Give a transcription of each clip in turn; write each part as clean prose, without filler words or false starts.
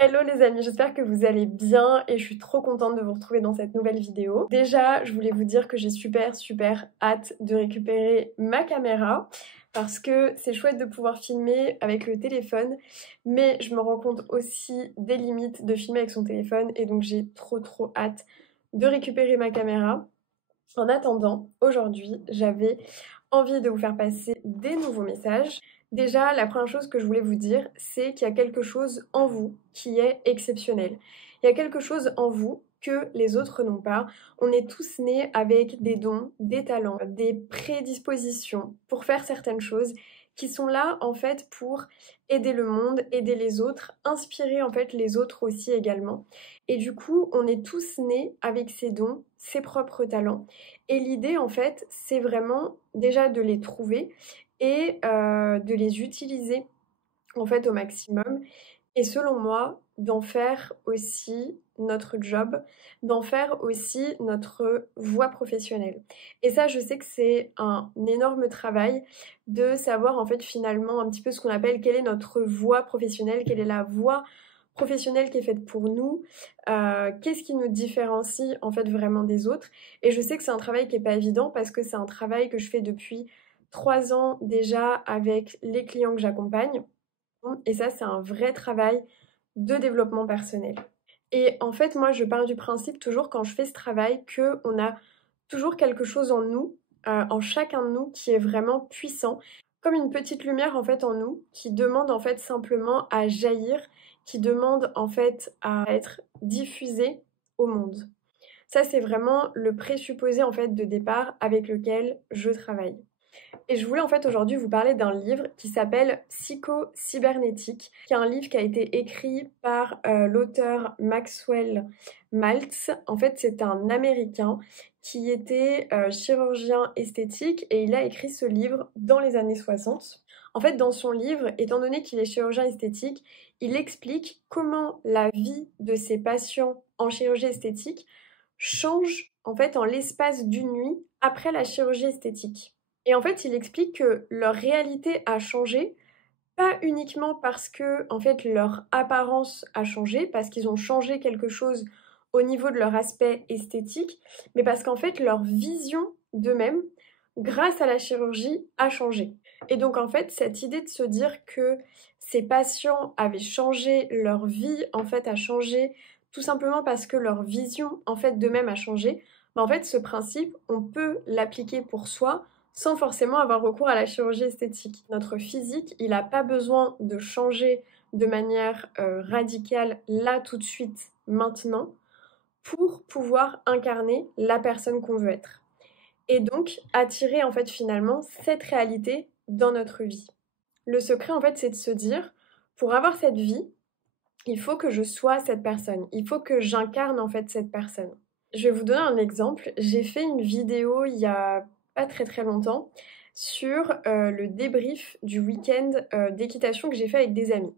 Hello les amis, j'espère que vous allez bien et je suis trop contente de vous retrouver dans cette nouvelle vidéo. Déjà, je voulais vous dire que j'ai super hâte de récupérer ma caméra parce que c'est chouette de pouvoir filmer avec le téléphone, mais je me rends compte aussi des limites de filmer avec son téléphone et donc j'ai trop hâte de récupérer ma caméra. En attendant, aujourd'hui, j'avais envie de vous faire passer des nouveaux messages. Déjà, la première chose que je voulais vous dire, c'est qu'il y a quelque chose en vous qui est exceptionnel. Il y a quelque chose en vous que les autres n'ont pas. On est tous nés avec des dons, des talents, des prédispositions pour faire certaines choses qui sont là en fait pour aider le monde, aider les autres, inspirer en fait les autres aussi également. Et du coup, on est tous nés avec ces dons, ses propres talents. Et l'idée en fait, c'est vraiment déjà de les trouver et de les utiliser en fait au maximum. Et selon moi, d'en faire aussi notre job, d'en faire aussi notre voie professionnelle. Et ça, je sais que c'est un énorme travail de savoir en fait finalement un petit peu ce qu'on appelle quelle est notre voie professionnelle, quelle est la voie professionnelle qui est faite pour nous, qu'est-ce qui nous différencie en fait vraiment des autres. Et je sais que c'est un travail qui n'est pas évident parce que c'est un travail que je fais depuis 3 ans déjà avec les clients que j'accompagne. Et ça, c'est un vrai travail de développement personnel. Et en fait, moi, je pars du principe toujours quand je fais ce travail qu'on a toujours quelque chose en nous, en chacun de nous, qui est vraiment puissant, comme une petite lumière en fait en nous, qui demande en fait simplement à jaillir, qui demande en fait à être diffusée au monde. Ça, c'est vraiment le présupposé en fait de départ avec lequel je travaille. Et je voulais en fait aujourd'hui vous parler d'un livre qui s'appelle Psycho-cybernétique, qui est un livre qui a été écrit par l'auteur Maxwell Maltz. En fait, c'est un Américain qui était chirurgien esthétique et il a écrit ce livre dans les années 60. En fait, dans son livre, étant donné qu'il est chirurgien esthétique, il explique comment la vie de ses patients en chirurgie esthétique change en fait en l'espace d'une nuit après la chirurgie esthétique. Et en fait, il explique que leur réalité a changé, pas uniquement parce que en fait leur apparence a changé, parce qu'ils ont changé quelque chose au niveau de leur aspect esthétique, mais parce qu'en fait leur vision d'eux-mêmes, grâce à la chirurgie, a changé. Et donc en fait, cette idée de se dire que ces patients avaient changé, leur vie en fait a changé, tout simplement parce que leur vision en fait d'eux-mêmes a changé, ben, en fait ce principe, on peut l'appliquer pour soi sans forcément avoir recours à la chirurgie esthétique. Notre physique, il n'a pas besoin de changer de manière radicale là tout de suite, maintenant, pour pouvoir incarner la personne qu'on veut être. Et donc attirer en fait finalement cette réalité dans notre vie. Le secret en fait c'est de se dire, pour avoir cette vie, il faut que je sois cette personne, il faut que j'incarne en fait cette personne. Je vais vous donner un exemple, j'ai fait une vidéo il y a pas très longtemps sur le débrief du week-end d'équitation que j'ai fait avec des amis.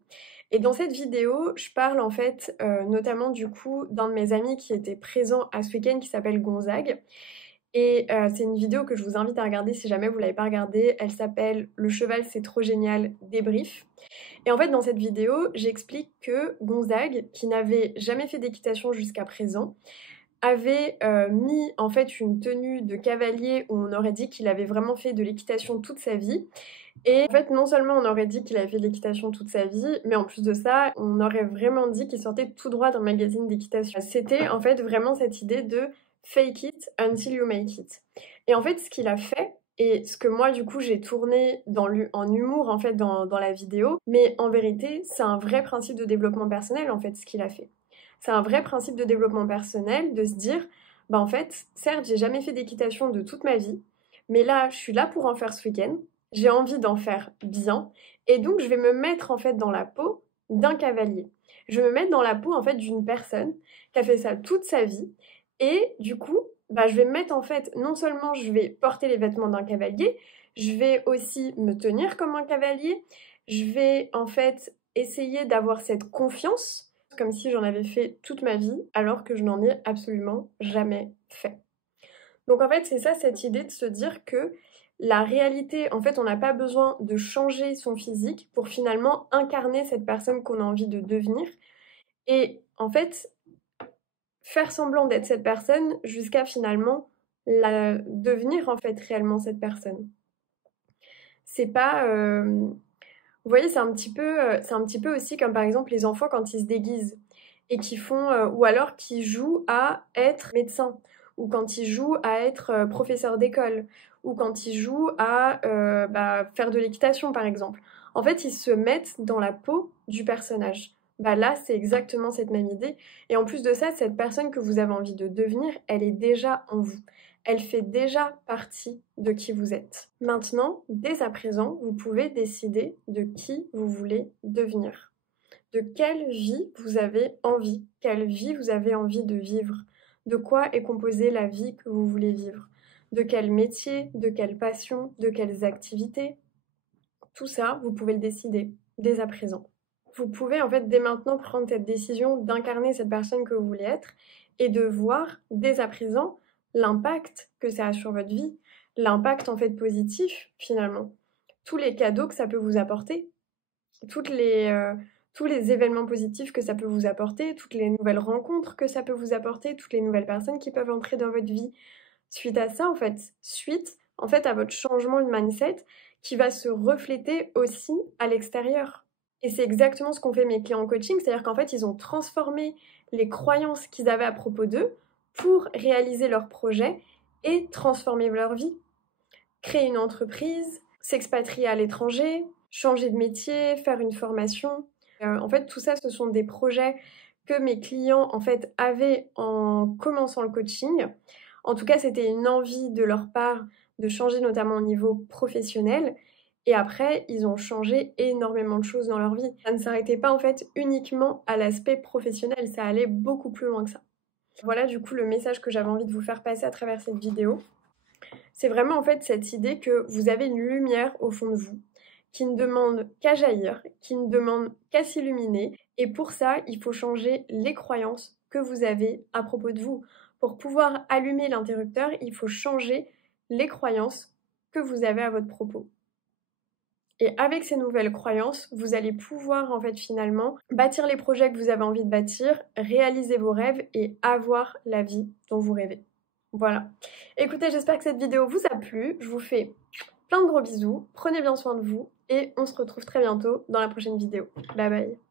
Et dans cette vidéo, je parle en fait notamment du coup d'un de mes amis qui était présent à ce week-end qui s'appelle Gonzague. Et c'est une vidéo que je vous invite à regarder si jamais vous ne l'avez pas regardée. Elle s'appelle « Le cheval c'est trop génial, débrief ». Et en fait, dans cette vidéo, j'explique que Gonzague, qui n'avait jamais fait d'équitation jusqu'à présent, avait mis en fait une tenue de cavalier où on aurait dit qu'il avait vraiment fait de l'équitation toute sa vie. Et en fait, non seulement on aurait dit qu'il avait fait de l'équitation toute sa vie, mais en plus de ça, on aurait vraiment dit qu'il sortait tout droit d'un magazine d'équitation. C'était en fait vraiment cette idée de fake it until you make it. Et en fait, ce qu'il a fait, et ce que moi du coup j'ai tourné en humour en fait dans la vidéo, mais en vérité, c'est un vrai principe de développement personnel en fait ce qu'il a fait. C'est un vrai principe de développement personnel de se dire, bah en fait, certes, j'ai jamais fait d'équitation de toute ma vie, mais là, je suis là pour en faire ce week-end. J'ai envie d'en faire bien, et donc je vais me mettre en fait dans la peau d'un cavalier. Je vais me mettre dans la peau en fait d'une personne qui a fait ça toute sa vie, et du coup, bah, je vais me mettre en fait, non seulement je vais porter les vêtements d'un cavalier, je vais aussi me tenir comme un cavalier, je vais en fait essayer d'avoir cette confiance, comme si j'en avais fait toute ma vie, alors que je n'en ai absolument jamais fait. Donc en fait, c'est ça cette idée de se dire que la réalité, en fait, on n'a pas besoin de changer son physique pour finalement incarner cette personne qu'on a envie de devenir. Et en fait, faire semblant d'être cette personne jusqu'à finalement devenir en fait réellement cette personne. C'est pas... Vous voyez, c'est un petit peu aussi comme par exemple les enfants quand ils se déguisent et qui font... ou alors qui jouent à être médecin, ou quand ils jouent à être professeur d'école, ou quand ils jouent à faire de l'équitation par exemple. En fait, ils se mettent dans la peau du personnage. Bah là, c'est exactement cette même idée. Et en plus de ça, cette personne que vous avez envie de devenir, elle est déjà en vous. Elle fait déjà partie de qui vous êtes. Maintenant, dès à présent, vous pouvez décider de qui vous voulez devenir. De quelle vie vous avez envie, quelle vie vous avez envie de vivre, de quoi est composée la vie que vous voulez vivre, de quel métier, de quelle passion, de quelles activités. Tout ça, vous pouvez le décider dès à présent. Vous pouvez en fait dès maintenant prendre cette décision d'incarner cette personne que vous voulez être et de voir dès à présent l'impact que ça a sur votre vie, l'impact en fait positif finalement, tous les cadeaux que ça peut vous apporter, tous les événements positifs que ça peut vous apporter, toutes les nouvelles rencontres que ça peut vous apporter, toutes les nouvelles personnes qui peuvent entrer dans votre vie suite à ça en fait, suite en fait à votre changement de mindset qui va se refléter aussi à l'extérieur. Et c'est exactement ce qu'ont fait mes clients en coaching, c'est-à-dire qu'en fait, ils ont transformé les croyances qu'ils avaient à propos d'eux pour réaliser leur projet et transformer leur vie. Créer une entreprise, s'expatrier à l'étranger, changer de métier, faire une formation. En fait, tout ça, ce sont des projets que mes clients en fait avaient en commençant le coaching. En tout cas, c'était une envie de leur part de changer notamment au niveau professionnel. Et après, ils ont changé énormément de choses dans leur vie. Ça ne s'arrêtait pas en fait uniquement à l'aspect professionnel, ça allait beaucoup plus loin que ça. Voilà du coup le message que j'avais envie de vous faire passer à travers cette vidéo. C'est vraiment en fait cette idée que vous avez une lumière au fond de vous qui ne demande qu'à jaillir, qui ne demande qu'à s'illuminer. Et pour ça, il faut changer les croyances que vous avez à propos de vous. Pour pouvoir allumer l'interrupteur, il faut changer les croyances que vous avez à votre propos. Et avec ces nouvelles croyances, vous allez pouvoir en fait finalement bâtir les projets que vous avez envie de bâtir, réaliser vos rêves et avoir la vie dont vous rêvez. Voilà. Écoutez, j'espère que cette vidéo vous a plu. Je vous fais plein de gros bisous. Prenez bien soin de vous et on se retrouve très bientôt dans la prochaine vidéo. Bye bye.